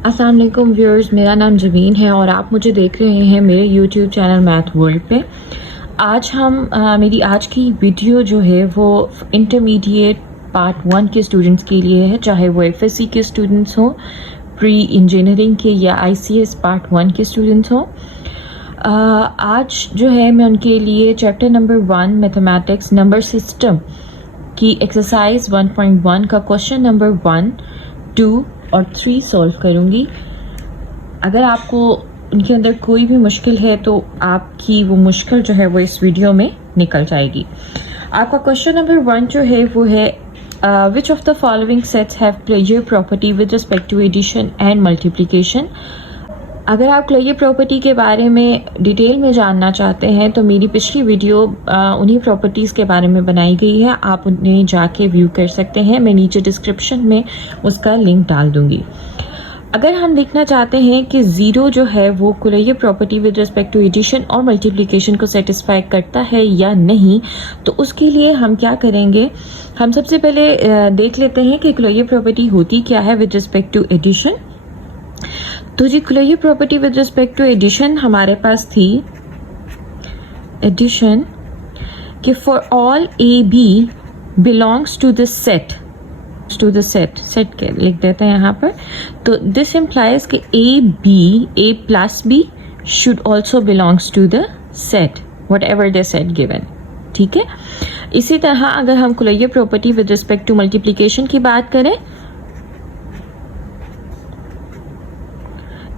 अस्सलाम वालेकुम व्यूअर्स, मेरा नाम जवीन है और आप मुझे देख रहे हैं मेरे यूट्यूब चैनल मैथ वर्ल्ड पे। आज मेरी आज की वीडियो जो है वो इंटरमीडिएट पार्ट 1 के स्टूडेंट्स के लिए है, चाहे वो एफएससी के स्टूडेंट्स हों, प्री इंजीनियरिंग के या आईसीएस पार्ट 1 के स्टूडेंट्स हों। आज जो है मैं उनके लिए chapter number 1 mathematics number system की एक्सरसाइज 1.1 का क्वेश्चन नंबर 1, 2 और 3 सॉल्व करूंगी। अगर आपको उनके अंदर कोई भी मुश्किल है तो आपकी वो मुश्किल जो है वो इस वीडियो में निकल जाएगी। आपका क्वेश्चन नंबर 1 जो है वो है which of the following sets have closure property with respect to addition and multiplication. अगर आप क्लोजर प्रॉपर्टी के बारे में डिटेल में जानना चाहते हैं तो मेरी पिछली वीडियो उन्हीं प्रॉपर्टीज़ के बारे में बनाई गई है, आप उन्हें जाके व्यू कर सकते हैं। मैं नीचे डिस्क्रिप्शन में उसका लिंक डाल दूंगी। अगर हम देखना चाहते हैं कि ज़ीरो जो है वो closure property with respect to addition और मल्टीप्लिकेशन को सेटिस्फाई करता है या नहीं, तो उसके लिए हम क्या करेंगे, हम सबसे पहले देख लेते हैं कि क्लोजर प्रॉपर्टी होती क्या है विद रिस्पेक्ट टू एडिशन। तो जी closure property with respect to addition हमारे पास थी एडिशन कि for all A B belongs to the set, set के लिख देते हैं यहाँ पर। तो दिस इम्प्लाइज कि A plus B should also belongs to the set whatever the set given. ठीक है, इसी तरह अगर हम closure property with respect to multiplication की बात करें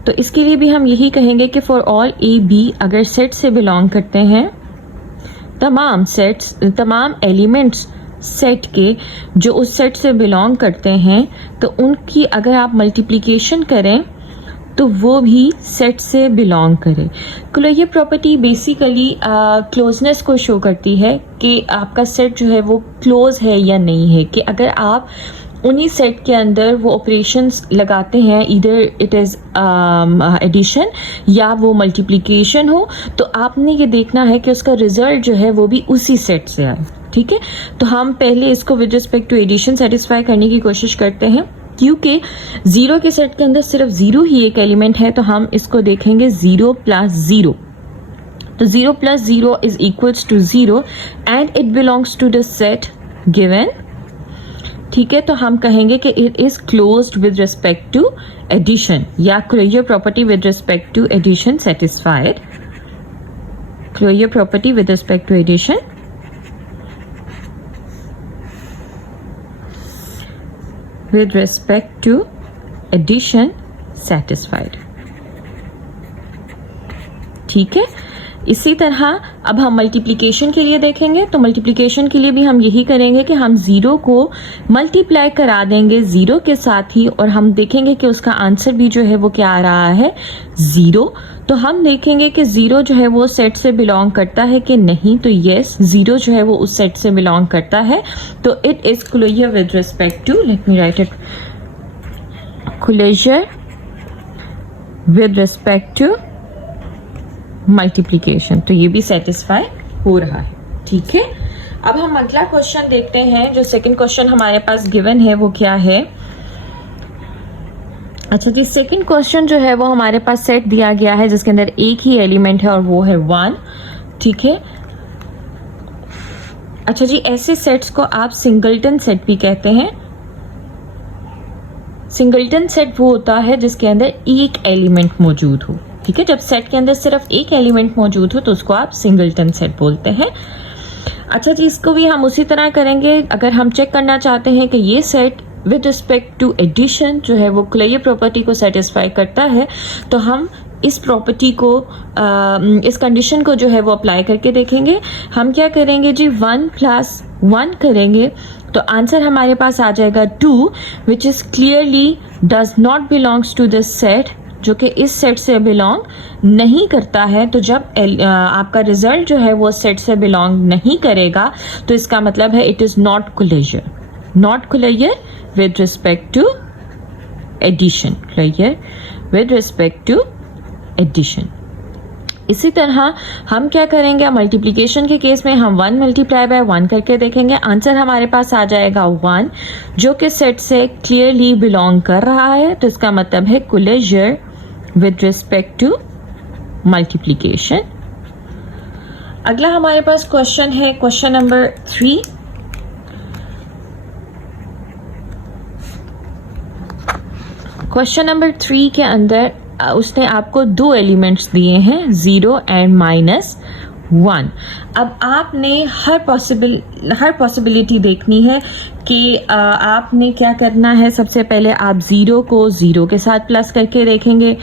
तो इसके लिए भी हम यही कहेंगे कि फॉर ऑल ए बी अगर सेट से बिलोंग करते हैं, तमाम एलिमेंट्स सेट के जो उस सेट से बिलोंग करते हैं, तो उनकी अगर आप मल्टीप्लिकेशन करें तो वो भी सेट से बिलोंग करे। क्लोजर प्रॉपर्टी बेसिकली क्लोजनेस को शो करती है कि आपका सेट जो है वो क्लोज है या नहीं है, कि अगर आप उन्हीं सेट के अंदर वो ऑपरेशंस लगाते हैं, इधर इट इज़ एडिशन या वो मल्टीप्लिकेशन हो, तो आपने ये देखना है कि उसका रिजल्ट जो है वो भी उसी सेट से आए। ठीक है, तो हम पहले इसको with respect to addition satisfy करने की कोशिश करते हैं। क्योंकि जीरो के सेट के अंदर सिर्फ जीरो ही एक एलिमेंट है, तो हम इसको देखेंगे 0 + 0। तो 0 + 0 is equals to 0 and it belongs to the set given. ठीक है, तो हम कहेंगे कि it is closed with respect to addition या closure property with respect to addition satisfied. Closure property with respect to addition with respect to addition satisfied। ठीक है, इसी तरह अब हम मल्टीप्लिकेशन के लिए देखेंगे। तो मल्टीप्लिकेशन के लिए भी हम यही करेंगे कि हम जीरो को मल्टीप्लाई करा देंगे जीरो के साथ ही, और हम देखेंगे कि उसका आंसर भी जो है वो क्या आ रहा है, 0। तो हम देखेंगे कि जीरो जो है वो सेट से बिलोंग करता है कि नहीं, तो यस, जीरो जो है वो उस सेट से बिलोंग करता है। तो it is closure with respect to, let me write it, closure with respect to multiplication. तो ये भी सेटिस्फाई हो रहा है। ठीक है, अब हम अगला क्वेश्चन देखते हैं। जो सेकंड क्वेश्चन हमारे पास गिवन है वो क्या है। अच्छा जी, सेकंड क्वेश्चन जो है वो हमारे पास सेट दिया गया है जिसके अंदर एक ही एलिमेंट है और वो है 1। ठीक है, अच्छा जी, ऐसे सेट्स को आप सिंगलटन सेट भी कहते हैं। सिंगलटन सेट वो होता है जिसके अंदर एक एलिमेंट मौजूद हो। ठीक है, जब सेट के अंदर सिर्फ एक एलिमेंट मौजूद हो तो उसको आप सिंगलटन सेट बोलते हैं। अच्छा जी, इसको भी हम उसी तरह करेंगे। अगर हम चेक करना चाहते हैं कि ये set with respect to addition जो है वो क्लोजर प्रॉपर्टी को सेटिस्फाई करता है, तो हम इस प्रॉपर्टी को इस कंडीशन को जो है वो अप्लाई करके देखेंगे। हम क्या करेंगे जी, 1 + 1 करेंगे तो आंसर हमारे पास आ जाएगा 2, which is clearly does not belongs to the set, जो कि इस सेट से बिलोंग नहीं करता है। तो जब आपका रिजल्ट जो है वो सेट से बिलोंग नहीं करेगा तो इसका मतलब है it is not closure with respect to addition, closure with respect to addition. इसी तरह हम क्या करेंगे, मल्टीप्लिकेशन के केस में हम 1 मल्टीप्लाई बाय 1 करके देखेंगे। आंसर हमारे पास आ जाएगा 1, जो कि सेट से क्लियरली बिलोंग कर रहा है, तो इसका मतलब है closure with respect to multiplication. अगला हमारे पास क्वेश्चन है क्वेश्चन नंबर 3। क्वेश्चन नंबर 3 के अंदर उसने आपको 2 एलिमेंट्स दिए हैं, 0 एंड -1। अब आपने हर पॉसिबिलिटी देखनी है कि आपने क्या करना है। सबसे पहले आप 0 को 0 के साथ प्लस करके देखेंगे,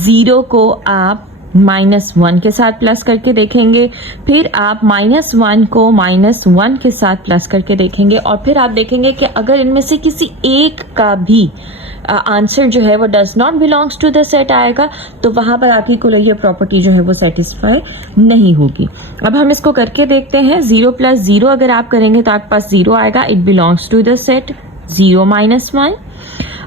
0 को आप -1 के साथ प्लस करके देखेंगे, फिर आप -1 को -1 के साथ प्लस करके देखेंगे, और फिर आप देखेंगे कि अगर इनमें से किसी एक का भी आंसर जो है वो does not belongs to the set आएगा, तो वहां पर आपकी कोलरियर प्रॉपर्टी जो है वो सेटिस्फाई नहीं होगी। अब हम इसको करके देखते हैं। 0 + 0 अगर आप करेंगे तो आपके पास 0 आएगा, it belongs to the set 0 - 1।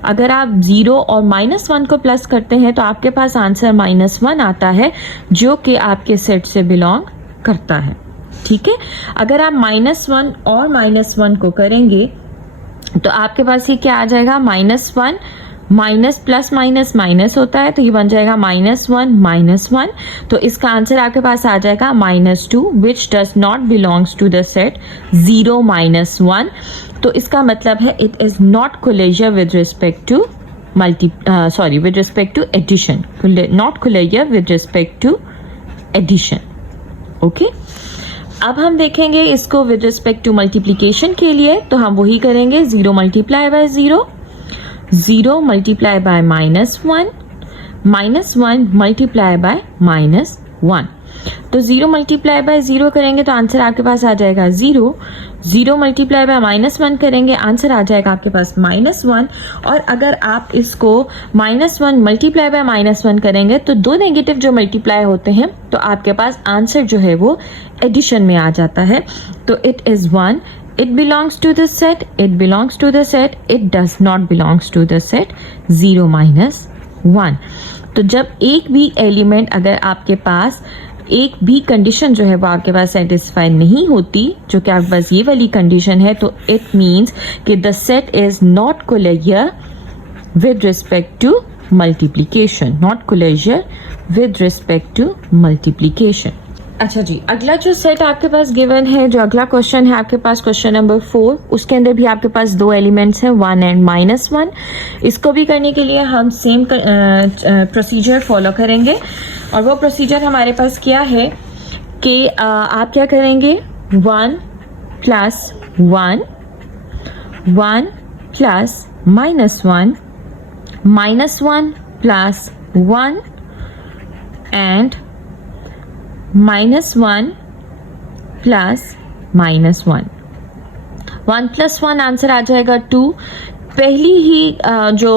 अगर आप 0 और -1 को प्लस करते हैं तो आपके पास आंसर -1 आता है, जो कि आपके सेट से बिलोंग करता है। ठीक है, अगर आप -1 और -1 को करेंगे तो आपके पास ये क्या आ जाएगा, -1 माइनस प्लस माइनस माइनस होता है, तो ये बन जाएगा -1 तो इसका आंसर आपके पास आ जाएगा -2, which does not belongs to the set 0 - 1। तो इसका मतलब है it is not closure with respect to with respect to addition, not closure with respect to addition. Okay, अब हम देखेंगे इसको विद रिस्पेक्ट टू मल्टीप्लीकेशन के लिए, तो हम वही करेंगे 0 multiply by 0, 0 multiply by -1, -1 multiply by -1। तो 0 मल्टीप्लाई बाय 0 करेंगे तो आंसर आपके पास आ जाएगा 0, 0 मल्टीप्लाई बाय -1 करेंगे आंसर आ जाएगा आपके पास -1, और अगर आप इसको -1 मल्टीप्लाई बाय -1 करेंगे तो दो नेगेटिव जो मल्टीप्लाई होते हैं तो आपके पास आंसर जो है वो एडिशन में आ जाता है। तो it is 1, it belongs to the set, it belongs to the set, it does not belongs to the set 0 - 1। तो जब एक भी एलिमेंट अगर आपके पास एक भी कंडीशन जो है वो आपके पास सेटिस्फाई नहीं होती, जो कि आपके पास ये वाली कंडीशन है, तो इट मीन्स कि the set is not closure with respect to multiplication, not closure with respect to multiplication. अच्छा जी, अगला जो सेट आपके पास गिवन है, जो अगला क्वेश्चन है आपके पास क्वेश्चन नंबर 4, उसके अंदर भी आपके पास दो एलिमेंट्स हैं 1 एंड -1। इसको भी करने के लिए हम सेम प्रोसीजर फॉलो करेंगे, और वो प्रोसीजर हमारे पास क्या है कि आप क्या करेंगे 1 + 1, 1 + -1, -1 + 1 एंड -1 + -1, 1 + 1 आंसर आ जाएगा 2। पहली ही जो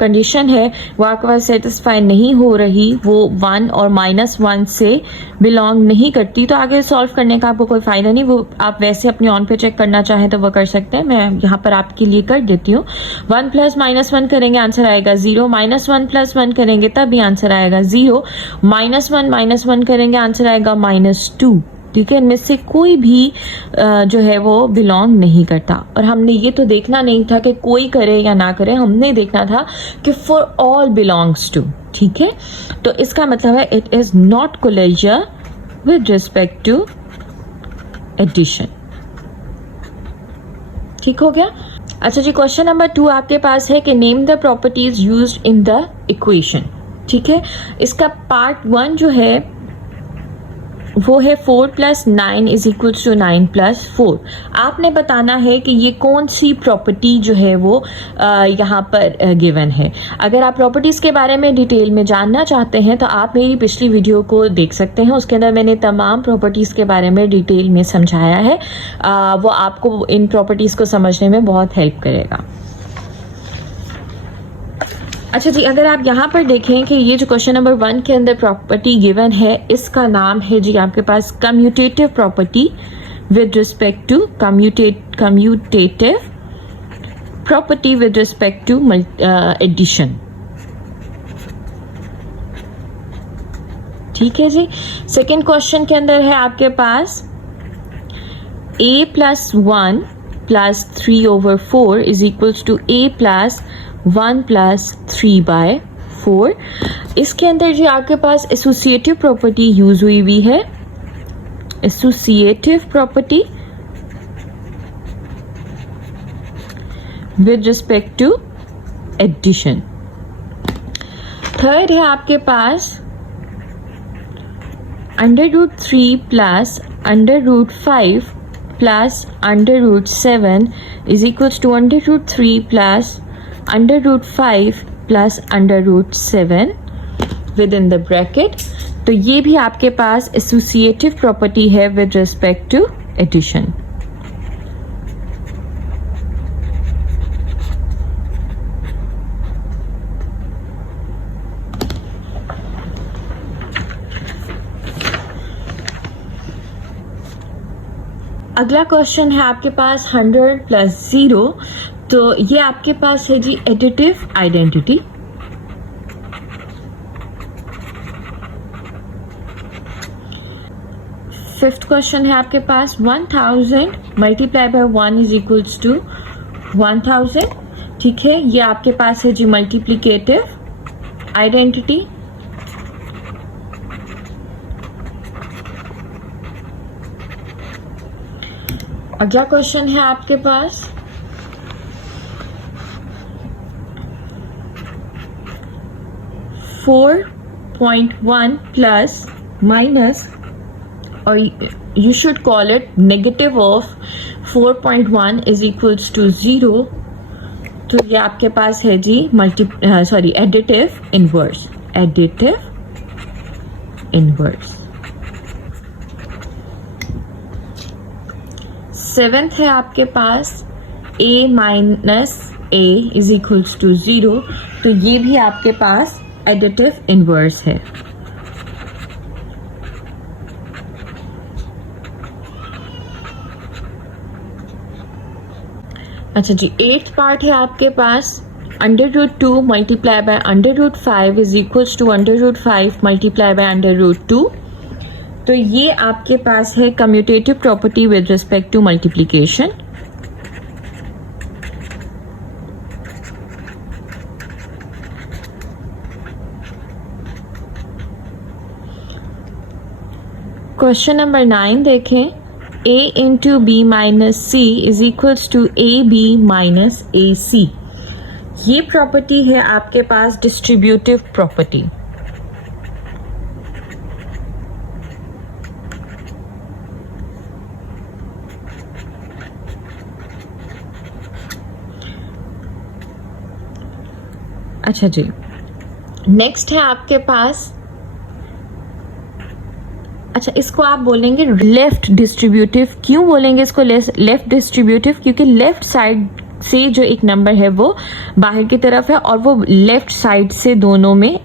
कंडीशन है वो आपके पास सेटिस्फाई नहीं हो रही, वो 1 और -1 से बिलोंग नहीं करती, तो आगे सॉल्व करने का आपको कोई फायदा नहीं। वो आप वैसे अपने ऑन पे चेक करना चाहें तो वो कर सकते हैं, मैं यहाँ पर आपके लिए कर देती हूँ। 1 + -1 करेंगे आंसर आएगा 0, -1 + 1 करेंगे तब भी आंसर आएगा 0, -1 - 1 करेंगे आंसर आएगा -2। ठीक है, इनमें से कोई भी जो है वो बिलोंग नहीं करता, और हमने ये तो देखना नहीं था कि कोई करे या ना करे, हमने देखना था कि फॉर ऑल बिलोंग्स टू। ठीक है, तो इसका मतलब है it is not closure with respect to addition. ठीक हो गया। अच्छा जी, क्वेश्चन नंबर 2 आपके पास है कि name the properties used in the equation. ठीक है, इसका पार्ट 1 जो है वो है 4 + 9 = 9 + 4। आपने बताना है कि ये कौन सी प्रॉपर्टी जो है वो यहाँ पर गिवन है। अगर आप प्रॉपर्टीज़ के बारे में डिटेल में जानना चाहते हैं तो आप मेरी पिछली वीडियो को देख सकते हैं, उसके अंदर मैंने तमाम प्रॉपर्टीज़ के बारे में डिटेल में समझाया है। वो आपको इन प्रॉपर्टीज़ को समझने में बहुत हेल्प करेगा। अच्छा जी, अगर आप यहाँ पर देखें कि ये जो क्वेश्चन नंबर 1 के अंदर प्रॉपर्टी गिवन है, इसका नाम है जी आपके पास commutative property with respect to commutative property with respect to addition. ठीक है जी। सेकेंड क्वेश्चन के अंदर है आपके पास a plus 1 plus 3/4 is equals to a plus 1 plus 3/4। इसके अंदर जी आपके पास एसोसिएटिव प्रॉपर्टी यूज हुई हुई है, associative property with respect to addition. Third है आपके पास √3 plus √5 plus √7 is equals to √3 plus √5 plus √7 within the bracket. तो ये भी आपके पास एसोसिएटिव प्रॉपर्टी है विद रिस्पेक्ट टू एडिशन। अगला क्वेश्चन है आपके पास 100 प्लस 0। तो ये आपके पास है जी एडिटिव आइडेंटिटी। फिफ्थ क्वेश्चन है आपके पास 1000 multiply by 1 is equals to 1000। ठीक है, ये आपके पास है जी मल्टीप्लिकेटिव आइडेंटिटी। अगला क्वेश्चन है आपके पास 4.1 प्लस माइनस, और you should call it negative of 4.1 is equals to 0। तो ये आपके पास है जी additive inverse, additive inverse. Seventh है आपके पास a minus a is equals to 0। तो ये भी आपके पास एडिटिव इनवर्स है। अच्छा जी, एट्थ पार्ट है आपके पास √2 multiply by √5 is equals to √5 multiply by √2। तो ये आपके पास है commutative property with respect to multiplication. Question number 9 देखें, a into b minus c is equals to AB minus AC। ये प्रॉपर्टी है आपके पास डिस्ट्रीब्यूटिव प्रॉपर्टी। अच्छा जी, नेक्स्ट है आपके पास, अच्छा इसको आप बोलेंगे लेफ्ट डिस्ट्रीब्यूटिव। क्यों बोलेंगे इसको लेफ्ट डिस्ट्रीब्यूटिव? क्योंकि लेफ्ट साइड से जो एक नंबर है वो बाहर की तरफ है और वो लेफ्ट साइड से दोनों में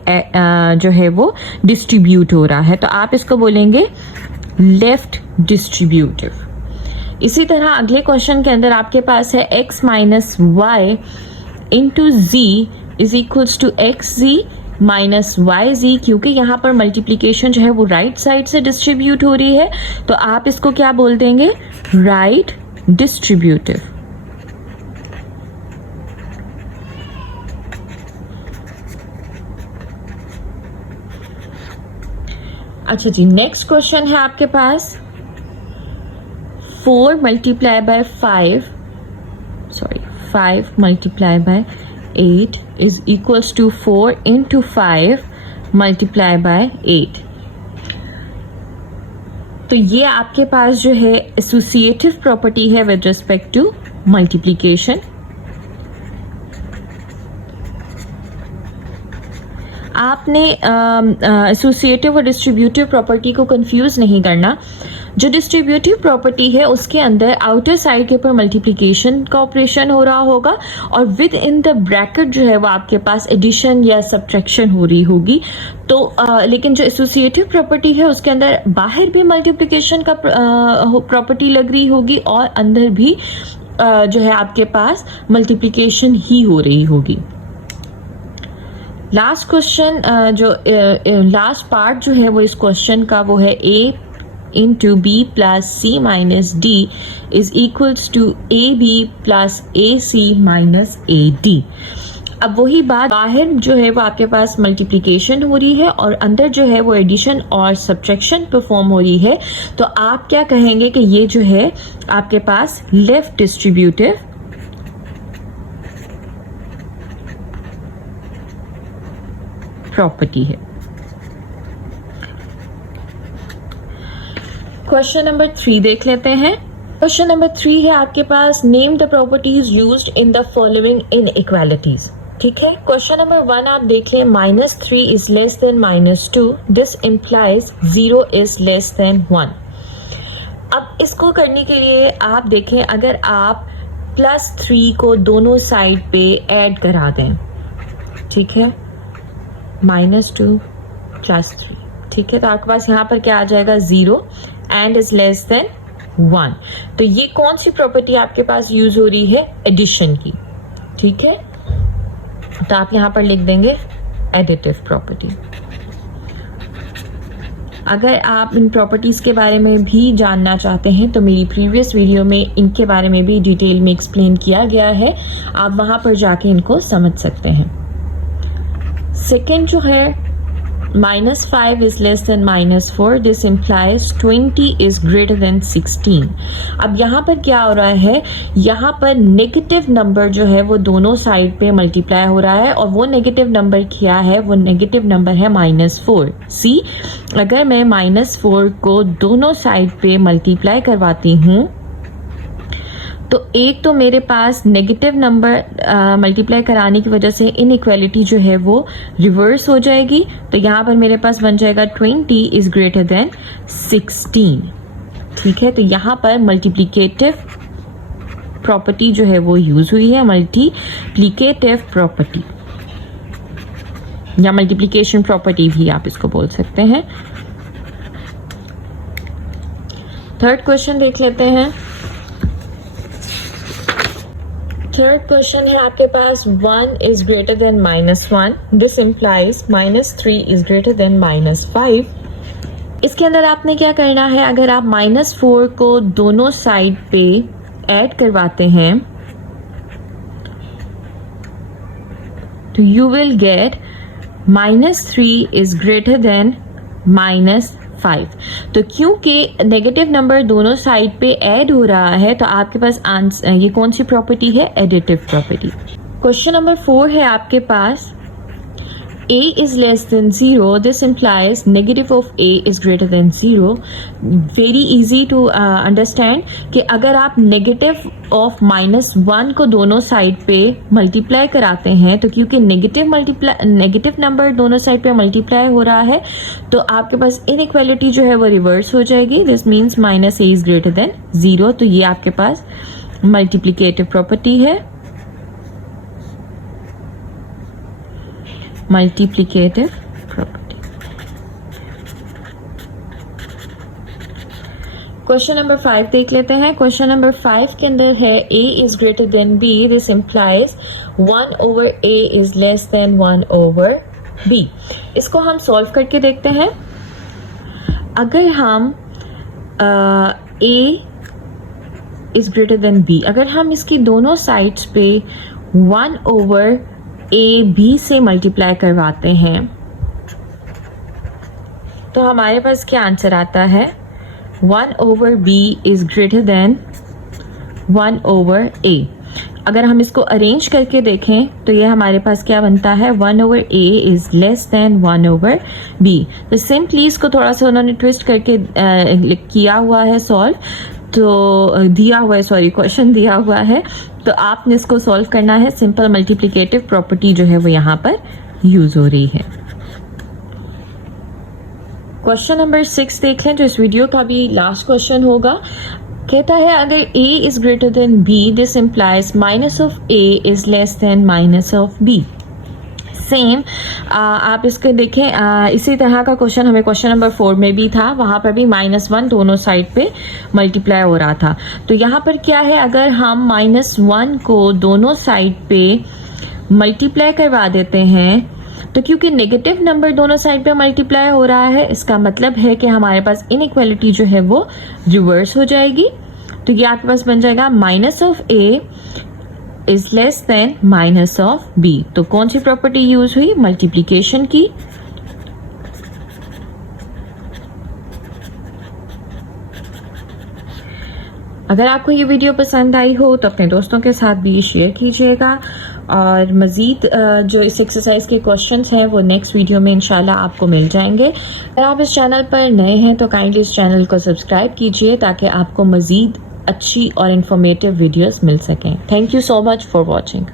जो है वो डिस्ट्रीब्यूट हो रहा है, तो आप इसको बोलेंगे लेफ्ट डिस्ट्रीब्यूटिव। इसी तरह अगले क्वेश्चन के अंदर आपके पास है x minus Y into G is equals to X G minus Y G. क्योंकि यहाँ पर मल्टीप्लीकेशन जो है वो राइट साइड से डिस्ट्रीब्यूट हो रही है, तो आप इसको क्या बोल देंगे? Right distributive. अच्छा जी, नेक्स्ट क्वेश्चन है आपके पास 4 multiply by 5 multiply bye 8 is equals to 4 into 5 multiply by 8। तो ये आपके पास जो है एसोसिएटिव प्रॉपर्टी है विद रिस्पेक्ट टू मल्टीप्लिकेशन। आपने एसोसिएटिव और डिस्ट्रीब्यूटिव प्रॉपर्टी को कंफ्यूज नहीं करना। जो डिस्ट्रीब्यूटिव प्रॉपर्टी है उसके अंदर आउटर साइड के ऊपर मल्टीप्लिकेशन का ऑपरेशन हो रहा होगा और विद इन द ब्रैकेट जो है वो आपके पास एडिशन या सब्ट्रैक्शन हो रही होगी। तो लेकिन जो एसोसिएटिव प्रॉपर्टी है उसके अंदर बाहर भी मल्टीप्लिकेशन का प्रॉपर्टी लग रही होगी और अंदर भी जो है आपके पास मल्टीप्लिकेशन ही हो रही होगी। लास्ट क्वेश्चन जो लास्ट पार्ट जो है वो इस क्वेश्चन का वो है a into b plus c minus d is equals to a b plus a c minus a d. अब वही बात, बाहर जो है वो आपके पास मल्टीप्लिकेशन हो रही है और अंदर जो है वो एडिशन और सब्ट्रैक्शन परफॉर्म हो रही है, तो आप क्या कहेंगे कि ये जो है आपके पास लेफ्ट डिस्ट्रीब्यूटिव प्रॉपर्टी है। क्वेश्चन नंबर 3 देख लेते हैं। क्वेश्चन नंबर 3 है आपके पास, name the properties used in the following inequalities. ठीक है, क्वेश्चन नंबर 1 आप देख लें, -3 is less than -2, this implies 0 is less than 1। अब इसको करने के लिए आप देखें, अगर आप +3 को दोनों साइड पे ऐड करा दें, ठीक है, -2 + 3, ठीक है, तो आपके पास यहाँ पर क्या आ जाएगा 0 एंड इज लेस देन 1। तो ये कौन सी प्रॉपर्टी आपके पास यूज हो रही है? एडिशन की। ठीक है, तो आप यहां पर लिख देंगे एडिटिव प्रॉपर्टी। अगर आप इन प्रॉपर्टीज के बारे में भी जानना चाहते हैं तो मेरी प्रीवियस वीडियो में इनके बारे में भी डिटेल में एक्सप्लेन किया गया है, आप वहां पर जाके इनको समझ सकते हैं। सेकेंड जो है, -5 is less than -4, this implies 20 is greater than 16। अब यहाँ पर क्या हो रहा है, यहाँ पर नेगेटिव नंबर जो है वो दोनों साइड पे मल्टीप्लाई हो रहा है और वो नेगेटिव नंबर क्या है, वो नेगेटिव नंबर है -4। सी, अगर मैं -4 को दोनों साइड पे मल्टीप्लाई करवाती हूँ तो एक तो मेरे पास नेगेटिव नंबर मल्टीप्लाई कराने की वजह से इनइक्वालिटी जो है वो रिवर्स हो जाएगी, तो यहाँ पर मेरे पास बन जाएगा 20 इज ग्रेटर देन 16। ठीक है, तो यहाँ पर मल्टीप्लिकेटिव प्रॉपर्टी जो है वो यूज हुई है, मल्टीप्लिकेटिव प्रॉपर्टी या मल्टीप्लिकेशन प्रॉपर्टी भी आप इसको बोल सकते हैं। थर्ड क्वेश्चन देख लेते हैं। थर्ड क्वेश्चन है आपके पास, 1 is greater than -1, this implies -3 is greater than -5। इसके अंदर आपने क्या करना है, अगर आप -4 को दोनों साइड पे ऐड करवाते हैं तो you will get -3 is greater than -5। तो क्योंकि नेगेटिव नंबर दोनों साइड पे ऐड हो रहा है तो आपके पास आंसर, ये कौन सी प्रॉपर्टी है? Additive property. क्वेश्चन नंबर 4 है आपके पास, a is less than 0, this implies negative of a is greater than 0। very easy to understand कि अगर आप नेगेटिव ऑफ -1 को दोनों साइड पे मल्टीप्लाई कराते हैं तो क्योंकि नेगेटिव नंबर दोनों साइड पे मल्टीप्लाई हो रहा है तो आपके पास इनइक्वालिटी जो है वो रिवर्स हो जाएगी, this means -a is greater than 0। तो ये आपके पास मल्टीप्लिकेटिव प्रॉपर्टी है, मल्टीप्लिकेटिव प्रॉपर्टी। क्वेश्चन नंबर 5 देख लेते हैं। क्वेश्चन नंबर 5 के अंदर है a is greater than b, this implies 1/a is less then 1/b। इसको हम सॉल्व करके देखते हैं। अगर हम a is greater than b, अगर हम इसकी दोनों साइड्स पे 1/a/b से मल्टीप्लाई करवाते हैं तो हमारे पास क्या आंसर आता है, 1/b is greater than 1/a। अगर हम इसको अरेंज करके देखें तो ये हमारे पास क्या बनता है, 1/a is less then 1/b। तो सिंपली इसको थोड़ा सा उन्होंने ट्विस्ट करके किया हुआ है सॉल्व, तो दिया हुआ है, सॉरी क्वेश्चन दिया हुआ है, तो आपने इसको सॉल्व करना है। सिंपल मल्टीप्लिकेटिव प्रॉपर्टी जो है वो यहाँ पर यूज हो रही है। क्वेश्चन नंबर 6 देख लें, जो इस वीडियो का भी लास्ट क्वेश्चन होगा। कहता है अगर a is greater than b, this implies -a is less then -b। Same आप इसको देखें, इसी तरह का क्वेश्चन हमें क्वेश्चन नंबर 4 में भी था, वहां पर भी -1 दोनों साइड पे मल्टीप्लाई हो रहा था। तो यहाँ पर क्या है, अगर हम -1 को दोनों साइड पे मल्टीप्लाई करवा देते हैं तो क्योंकि नेगेटिव नंबर दोनों साइड पे मल्टीप्लाई हो रहा है, इसका मतलब है कि हमारे पास इनइक्वालिटी जो है वो रिवर्स हो जाएगी। तो ये आपके पास बन जाएगा minus of a is less than minus of b. तो कौन सी प्रॉपर्टी यूज हुई? मल्टीप्लीकेशन की। अगर आपको ये वीडियो पसंद आई हो तो अपने दोस्तों के साथ भी शेयर कीजिएगा, और मज़ीद जो इस एक्सरसाइज के क्वेश्चंस हैं वो नेक्स्ट वीडियो में इंशाल्लाह आपको मिल जाएंगे। अगर आप इस चैनल पर नए हैं तो काइंडली इस चैनल को सब्सक्राइब कीजिए ताकि आपको मज़ीद अच्छी और इन्फॉर्मेटिव वीडियोस मिल सकें। Thank you so much for watching.